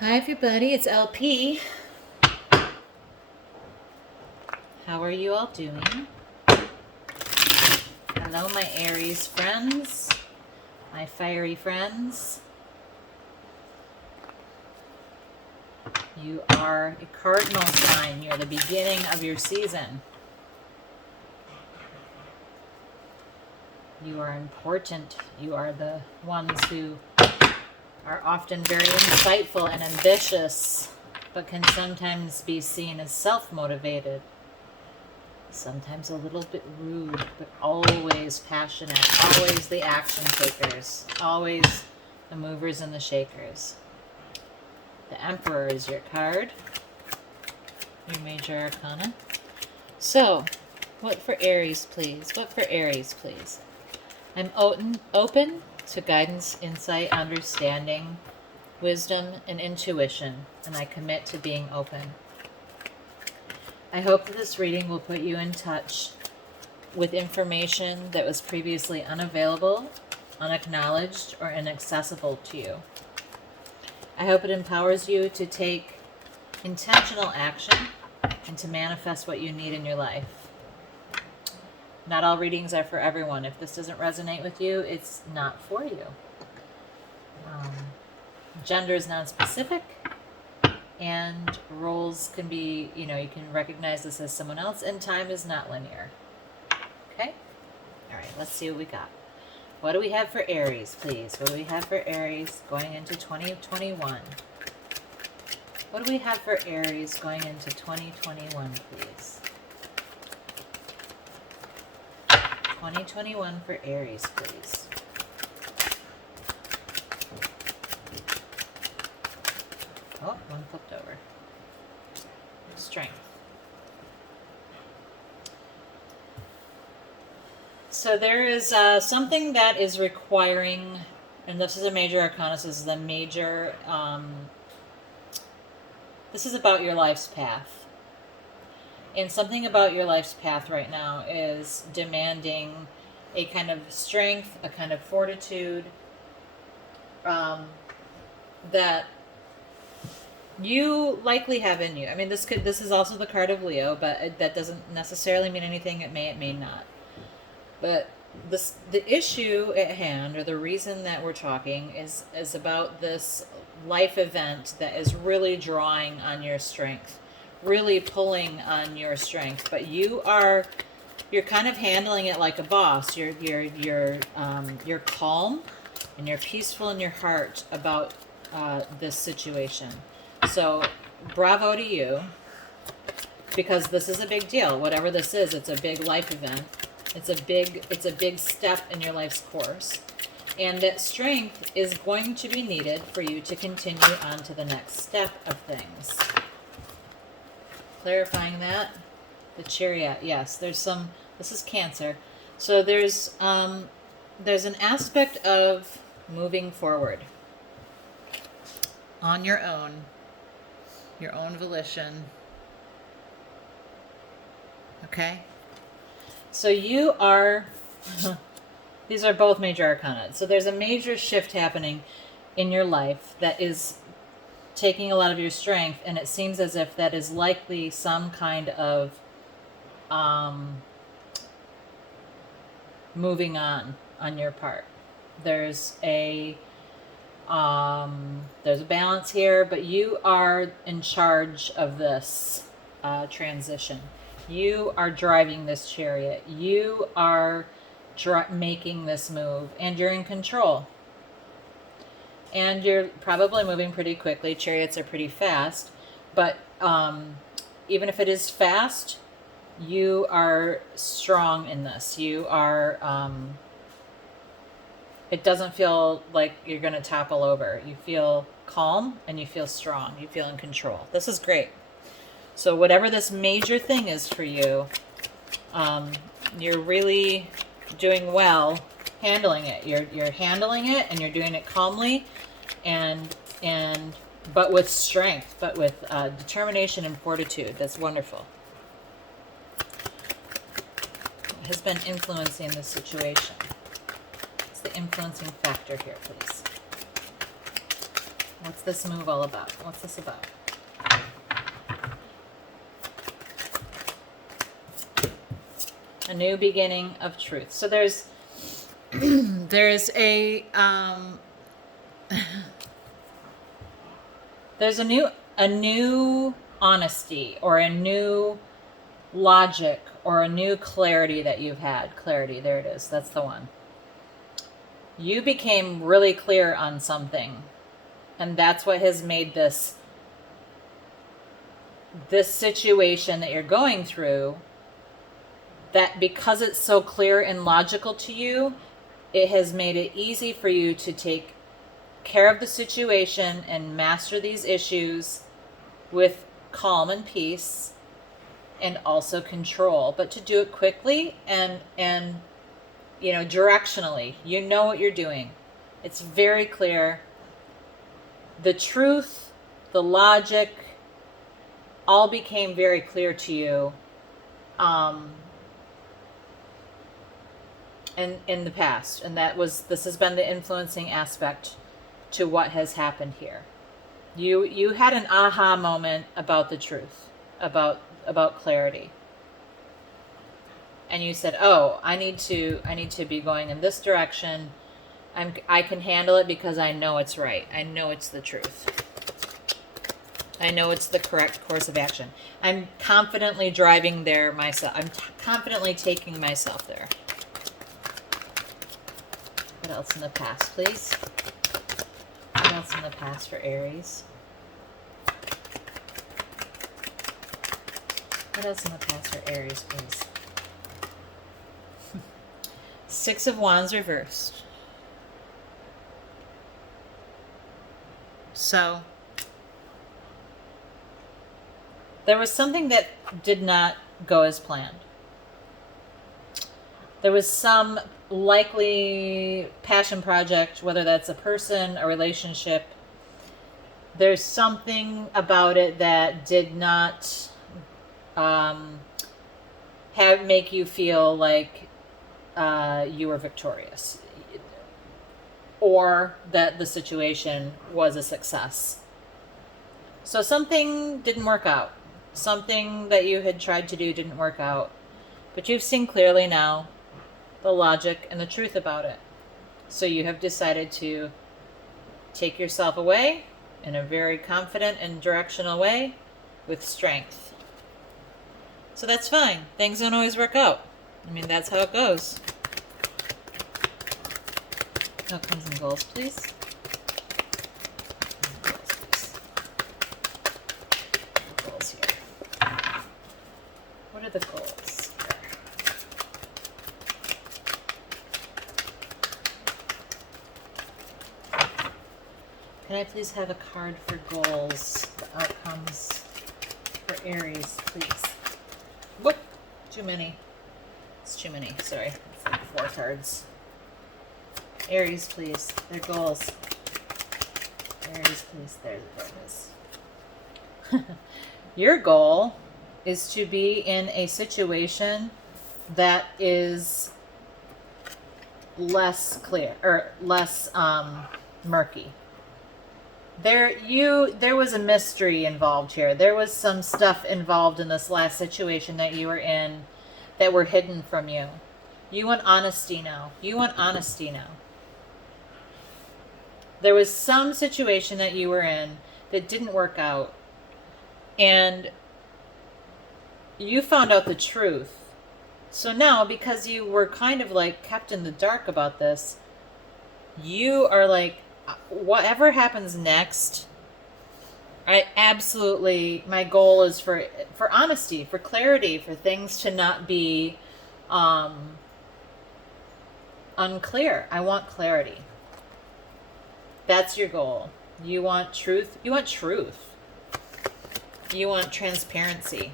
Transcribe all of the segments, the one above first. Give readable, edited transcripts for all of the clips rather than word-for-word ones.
Hi everybody, it's LP. How are you all doing? Hello my Aries friends, my fiery friends. You are a cardinal sign. You're the beginning of your season. You are important. You are the ones who are often very insightful and ambitious, but can sometimes be seen as self-motivated. Sometimes a little bit rude, but always passionate, always the action takers, always the movers and the shakers. The Emperor is your card, your major arcana. So, what for Aries, please? What for Aries, please? I'm open to guidance, insight, understanding, wisdom, and intuition, and I commit to being open. I hope that this reading will put you in touch with information that was previously unavailable, unacknowledged, or inaccessible to you. I hope it empowers you to take intentional action and to manifest what you need in your life. Not all readings are for everyone. If this doesn't resonate with you, it's not for you. Gender is non-specific. And roles can be, you can recognize this as someone else, and time is not linear. Okay? All right, let's see what we got. What do we have for Aries, please? What do we have for Aries going into 2021? What do we have for Aries going into 2021, please? 2021 for Aries, please. Oh, one flipped over. Strength. So there is something that is requiring, and this is a major arcana, this is the major, this is about your life's path. And something about your life's path right now is demanding a kind of strength, a kind of fortitude, that you likely have in you. I mean, this is also the card of Leo, but that doesn't necessarily mean anything. It may not. But the issue at hand, or the reason that we're talking, is about this life event that is really drawing on your strength, really pulling on your strength. But you're kind of handling it like a boss. You're calm and you're peaceful in your heart about this situation. So, bravo to you, because this is a big deal. Whatever this is, it's a big life event. It's a big step in your life's course. And that strength is going to be needed for you to continue on to the next step of things. Clarifying that, the Chariot, yes, this is Cancer. So there's an aspect of moving forward on your own volition. Okay? So you are, these are both major arcana. So there's a major shift happening in your life that is taking a lot of your strength, and it seems as if that is likely some kind of moving on your part. There's a balance here, but you are in charge of this transition. You are driving this chariot. You are making this move, and you're in control. And you're probably moving pretty quickly. Chariots are pretty fast, but even if it is fast, you are strong in this. You are, it doesn't feel like you're going to topple over. You feel calm and you feel strong. You feel in control. This is great. So whatever this major thing is for you, you're really doing well handling it. You're handling it, and you're doing it calmly, but with strength, but with determination and fortitude. That's wonderful. It has been influencing the situation. What's the influencing factor here, please? What's this move all about? What's this about? A new beginning of truth. So there's there's a there's a new honesty, or a new logic, or a new clarity that you've had. Clarity, there it is. That's the one. You became really clear on something, and that's what has made this situation that you're going through, that because it's so clear and logical to you, it has made it easy for you to take care of the situation and master these issues with calm and peace, and also control, but to do it quickly and you know, directionally. You know what you're doing. It's very clear. The truth, the logic, all became very clear to you in the past, and this has been the influencing aspect to what has happened here. You had an aha moment about the truth, about clarity, and you said, "Oh, I need to be going in this direction. I can handle it because I know it's right. I know it's the truth. I know it's the correct course of action. I'm confidently driving there myself. I'm confidently taking myself there." What else in the past, please? What else in the past for Aries? What else in the past for Aries, please? Six of Wands reversed. So, there was something that did not go as planned. There was some likely passion project, whether that's a person, a relationship. There's something about it that did not make you feel like you were victorious, or that the situation was a success. So something didn't work out. Something that you had tried to do didn't work out. But you've seen clearly now the logic and the truth about it. So you have decided to take yourself away in a very confident and directional way with strength. So that's fine. Things don't always work out. I mean, that's how it goes. Outcomes and goals, please. Goals here. What are the goals here? Can I please have a card for goals, the outcomes for Aries, please? Whoop! Too many. It's too many. Sorry. It's like 4 cards. Aries, please. Their goals. Aries, please. There it is. Your goal is to be in a situation that is less clear, or less murky. There was a mystery involved here. There was some stuff involved in this last situation that you were in that were hidden from you. You want honesty now. You want honesty now. There was some situation that you were in that didn't work out, and you found out the truth. So now, because you were kind of like kept in the dark about this, you are like, whatever happens next, my goal is for honesty, for clarity, for things to not be unclear. I want clarity. That's your goal. You want truth. You want truth. You want transparency.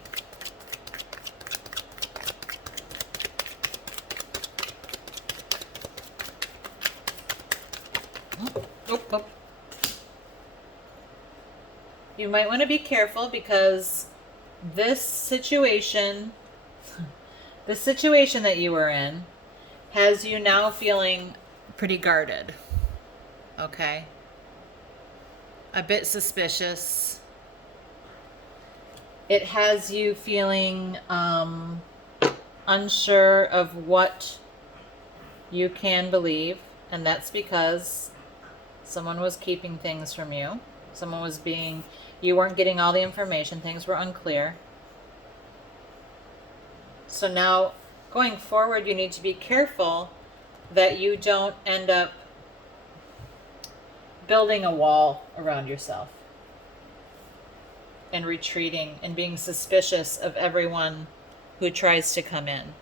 Oh. You might want to be careful, because this situation that you were in has you now feeling pretty guarded. Okay? a bit suspicious. It has you feeling unsure of what you can believe, and that's because someone was keeping things from you. Someone was you weren't getting all the information. Things were unclear. So now, going forward, you need to be careful that you don't end up building a wall around yourself and retreating and being suspicious of everyone who tries to come in.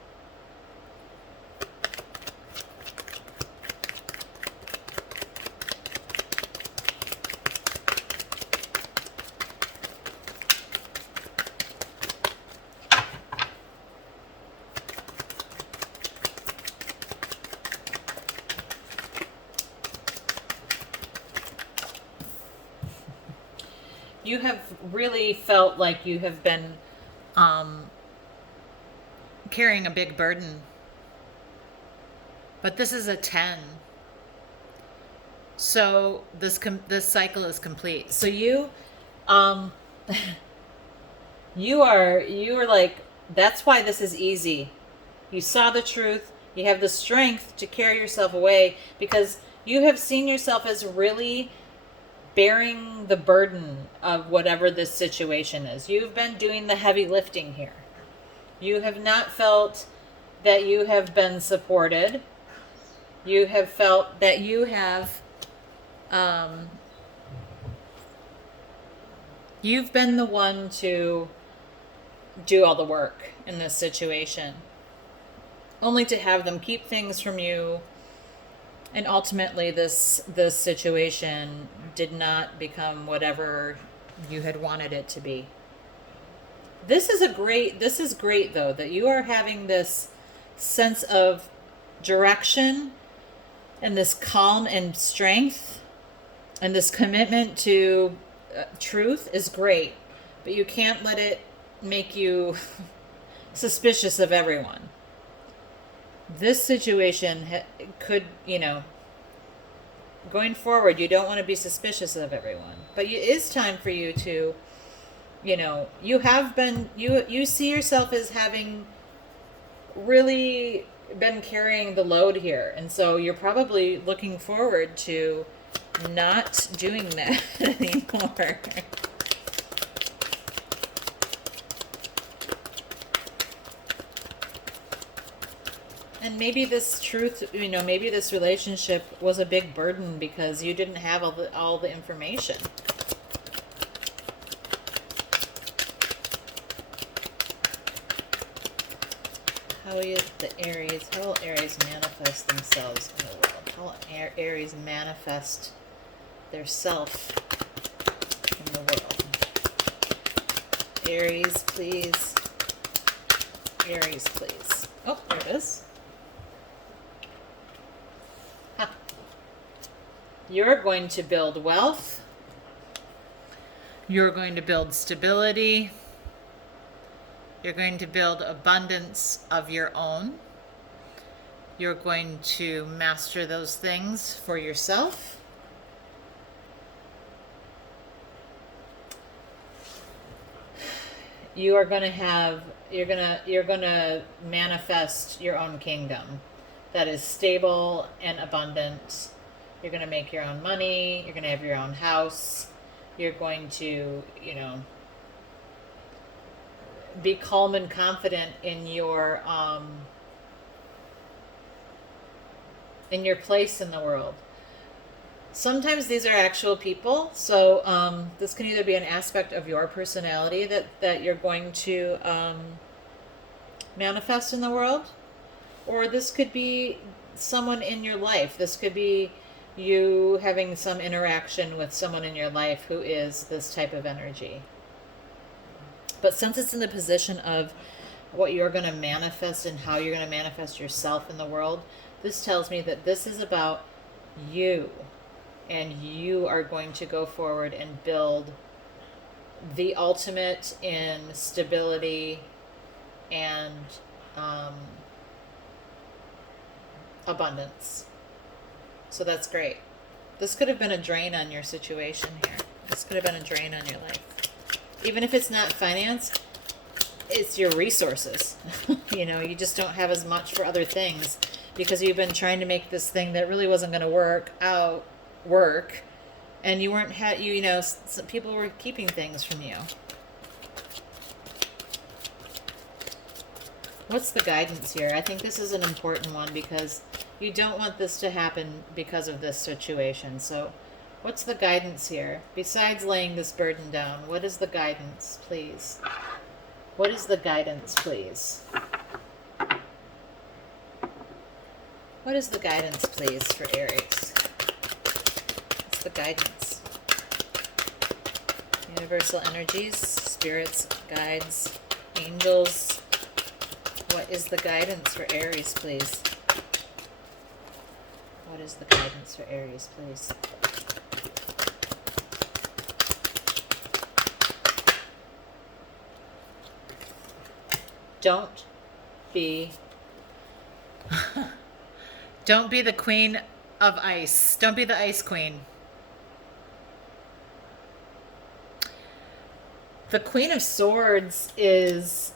You have really felt like you have been carrying a big burden. But this is a 10. So this cycle is complete. So you you are like, that's why this is easy. You saw the truth. You have the strength to carry yourself away because you have seen yourself as really bearing the burden of whatever this situation is. You've been doing the heavy lifting here. You have not felt that you have been supported. You have felt that you have you've been the one to do all the work in this situation, only to have them keep things from you. And ultimately, this situation did not become whatever you had wanted it to be. This is great though, that you are having this sense of direction and this calm and strength and this commitment to truth is great, but you can't let it make you suspicious of everyone. This situation could, going forward, you don't want to be suspicious of everyone. But it is time for you to, you have been, you see yourself as having really been carrying the load here. And so you're probably looking forward to not doing that anymore. And maybe this truth, maybe this relationship was a big burden because you didn't have all the information. How will Aries manifest themselves in the world? How will Aries manifest their self in the world? Aries, please. Aries, please. Oh, there it is. You're going to build wealth. You're going to build stability. You're going to build abundance of your own. You're going to master those things for yourself. You're going to manifest your own kingdom that is stable and abundant. You're going to make your own money. You're going to have your own house. You're going to, be calm and confident in your place in the world. Sometimes these are actual people. So this can either be an aspect of your personality that you're going to manifest in the world, or this could be someone in your life. This could be you having some interaction with someone in your life who is this type of energy. But since it's in the position of what you're going to manifest and how you're going to manifest yourself in the world, this tells me that this is about you, and you are going to go forward and build the ultimate in stability and abundance. So that's great. This could have been a drain on your situation here. This could have been a drain on your life. Even if it's not finance, it's your resources. You know, you just don't have as much for other things because you've been trying to make this thing that really wasn't going to work, and you weren't some people were keeping things from you. What's the guidance here? I think this is an important one because you don't want this to happen because of this situation. So what's the guidance here? Besides laying this burden down, what is the guidance, please? What is the guidance, please? What is the guidance, please, for Aries? What's the guidance? Universal energies, spirits, guides, angels. What is the guidance for Aries, please? What is the guidance for Aries, please? Don't be the queen of ice. Don't be the ice queen. The Queen of Swords is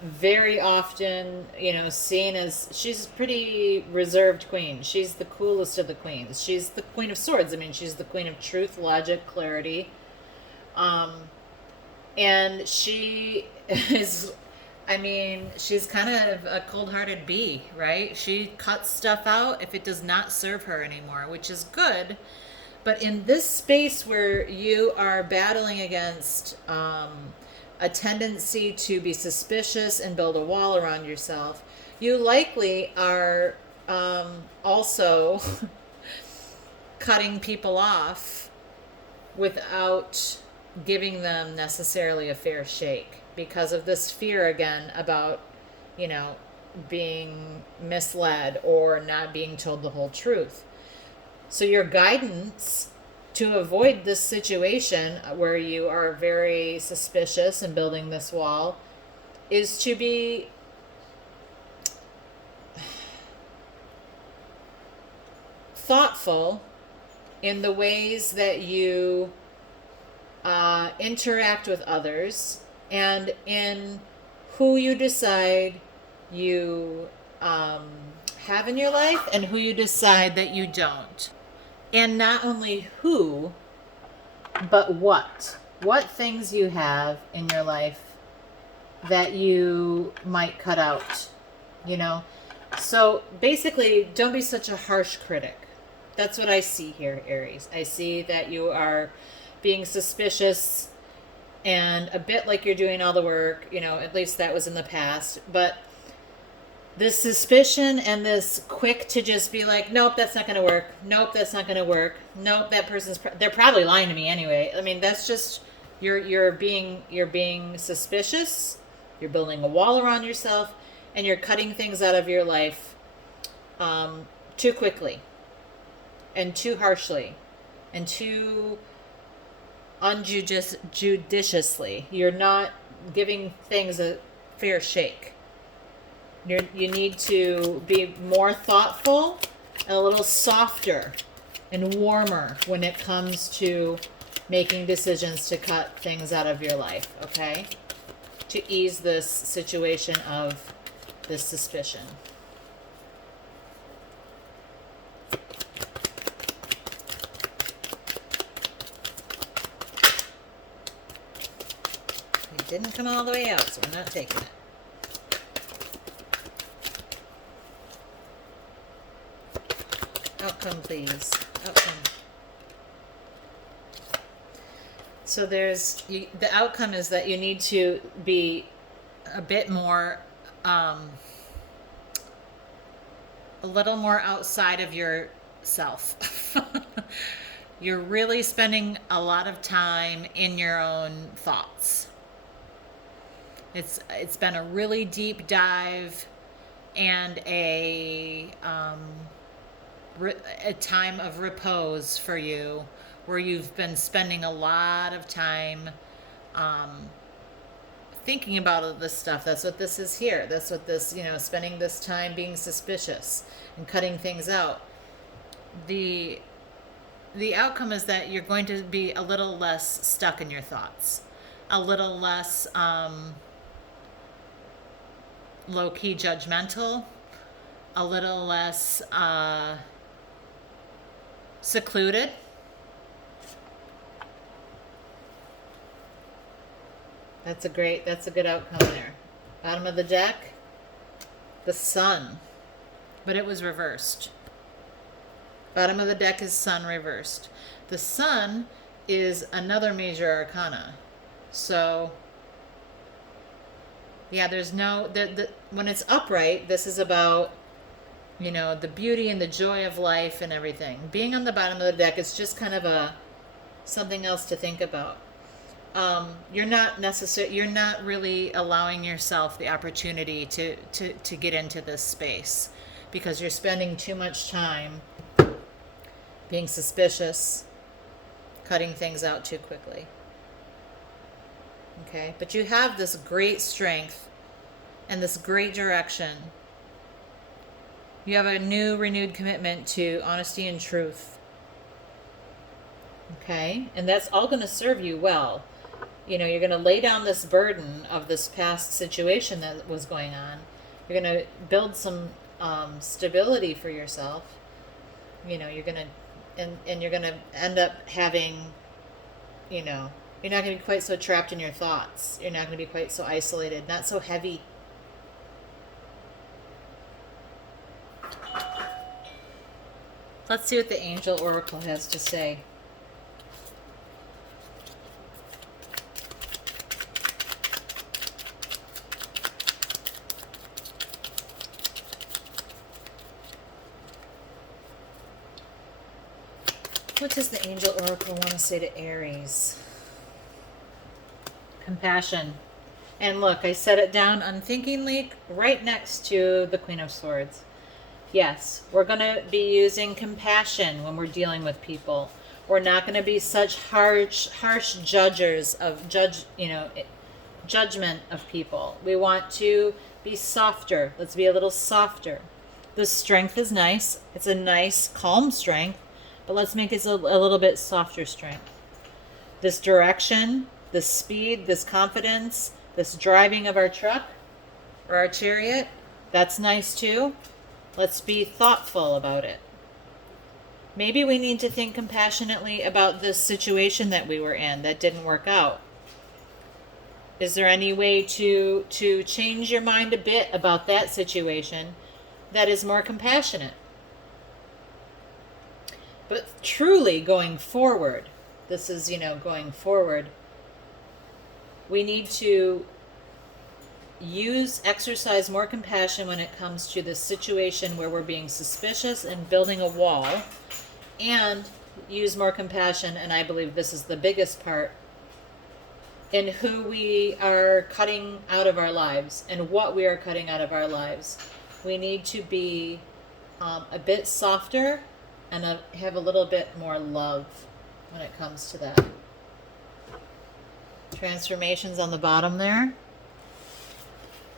very often, seen as, she's a pretty reserved queen. She's the coolest of the queens. She's the Queen of Swords. I mean, she's the queen of truth, logic, clarity. And she is, she's kind of a cold-hearted bee, right? She cuts stuff out if it does not serve her anymore, which is good. But in this space where you are battling against a tendency to be suspicious and build a wall around yourself, you likely are also cutting people off without giving them necessarily a fair shake because of this fear again about, being misled or not being told the whole truth. So your guidance to avoid this situation where you are very suspicious and building this wall is to be thoughtful in the ways that you interact with others and in who you decide you have in your life and who you decide that you don't. And not only who, but what. What things you have in your life that you might cut out, So basically, don't be such a harsh critic. That's what I see here, Aries. I see that you are being suspicious and a bit like you're doing all the work, at least that was in the past. But this suspicion and this quick to just be like, nope, that's not going to work. Nope, that's not going to work. Nope, that person's, they're probably lying to me anyway. I mean, that's just, you're being suspicious. You're building a wall around yourself and you're cutting things out of your life too quickly and too harshly and too unjudiciously. You're not giving things a fair shake. You need to be more thoughtful and a little softer and warmer when it comes to making decisions to cut things out of your life, okay? To ease this situation of this suspicion. It didn't come all the way out, so we're not taking it. Outcome, please. Outcome. So the outcome is that you need to be a bit more, a little more outside of yourself. You're really spending a lot of time in your own thoughts. It's been a really deep dive and a time of repose for you where you've been spending a lot of time thinking about all this stuff. That's what this is here. That's what this, spending this time being suspicious and cutting things out. The the outcome is that you're going to be a little less stuck in your thoughts, a little less low-key judgmental, a little less secluded. That's a good outcome there. Bottom of the deck, the Sun, but it was reversed. Bottom of the deck is Sun reversed. The Sun is another major arcana. So, yeah, there's no, when it's upright, this is about, you know, the beauty and the joy of life and everything. Being on the bottom of the deck is just kind of something else to think about. You're not really allowing yourself the opportunity to get into this space because you're spending too much time being suspicious, cutting things out too quickly. Okay, but you have this great strength and this great direction. You have a new renewed commitment to honesty and truth. Okay, and that's all going to serve you well. You know, you're going to lay down this burden of this past situation that was going on. You're going to build some stability for yourself. You know, you're going to, and you're going to end up having, you know, you're not going to be quite so trapped in your thoughts. You're not going to be quite so isolated, not so heavy. Let's see what the Angel Oracle has to say. What does the Angel Oracle want to say to Aries? Compassion. And look, I set it down unthinkingly right next to the Queen of Swords. Yes, we're going to be using compassion when we're dealing with people. We're not going to be such harsh judgers of judgment of people. We want to be softer. Let's be a little softer. The strength is nice. It's a nice, calm strength. But let's make it a little bit softer strength. This direction, this speed, this confidence, this driving of our truck or our chariot, that's nice too. Let's be thoughtful about it. Maybe we need to think compassionately about this situation that we were in that didn't work out. Is there any way to change your mind a bit about that situation that is more compassionate? But truly going forward, this is, going forward, we need to exercise more compassion when it comes to this situation where we're being suspicious and building a wall, and use more compassion, and I believe this is the biggest part, in who we are cutting out of our lives and what we are cutting out of our lives. We need to be a bit softer and have a little bit more love when it comes to that. Transformations on the bottom there.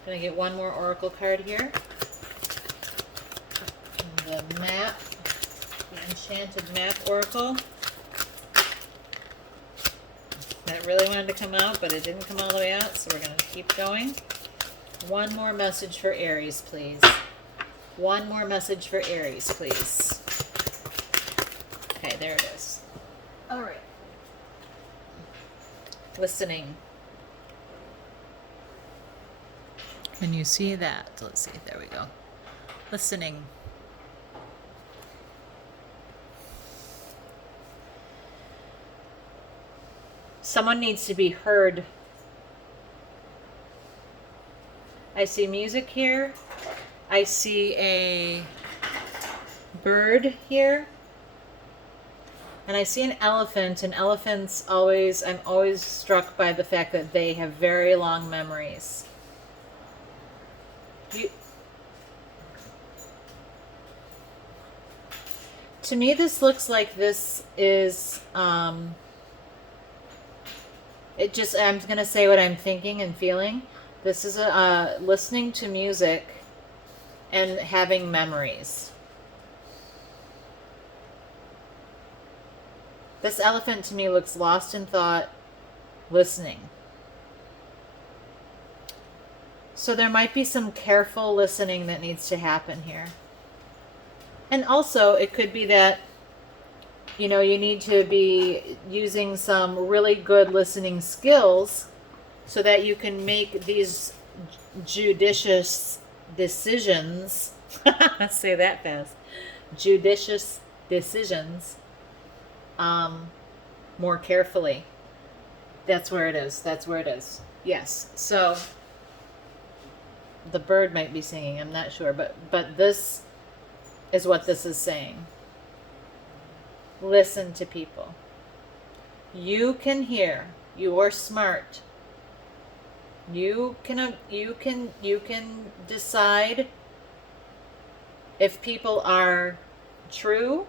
Gonna get one more oracle card here. And the map, the enchanted map oracle. That really wanted to come out, but it didn't come all the way out, so we're gonna keep going. One more message for Aries, please. One more message for Aries, please. Okay, there it is. All right. Listening. Can you see that? Let's see. There we go. Listening. Someone needs to be heard. I see music here. I see a bird here. And I see an elephant, and elephants I'm always struck by the fact that they have very long memories. To me, this looks like this is, I'm going to say what I'm thinking and feeling. This is listening to music and having memories. This elephant to me looks lost in thought, listening. So there might be some careful listening that needs to happen here. And also it could be that, you know, you need to be using some really good listening skills so that you can make these judicious decisions. Say that fast. Judicious decisions more carefully. That's where it is. That's where it is. Yes. So the bird might be singing. I'm not sure. But this is what this is saying. Listen to people. You can hear. You are smart. You can decide if people are true.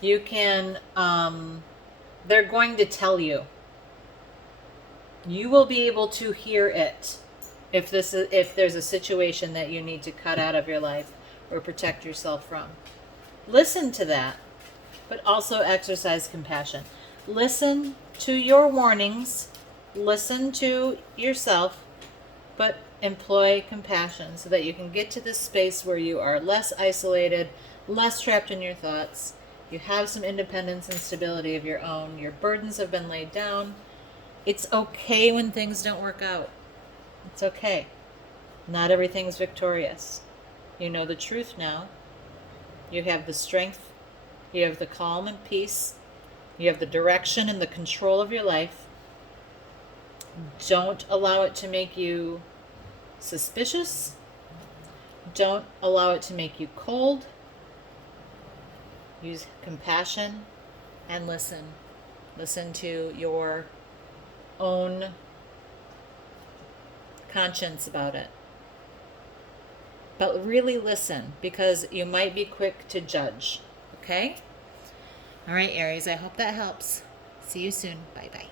You can they're going to tell you. You will be able to hear it if there's a situation that you need to cut out of your life or protect yourself from. Listen to that, but also exercise compassion. Listen to your warnings. Listen to yourself, but employ compassion so that you can get to this space where you are less isolated, less trapped in your thoughts. You have some independence and stability of your own. Your burdens have been laid down. It's okay when things don't work out. It's okay. Not everything's victorious. You know the truth now. You have the strength. You have the calm and peace. You have the direction and the control of your life. Don't allow it to make you suspicious. Don't allow it to make you cold. Use compassion and listen. Listen to your own conscience about it. But really listen, because you might be quick to judge. Okay? All right, Aries, I hope that helps. See you soon. Bye-bye.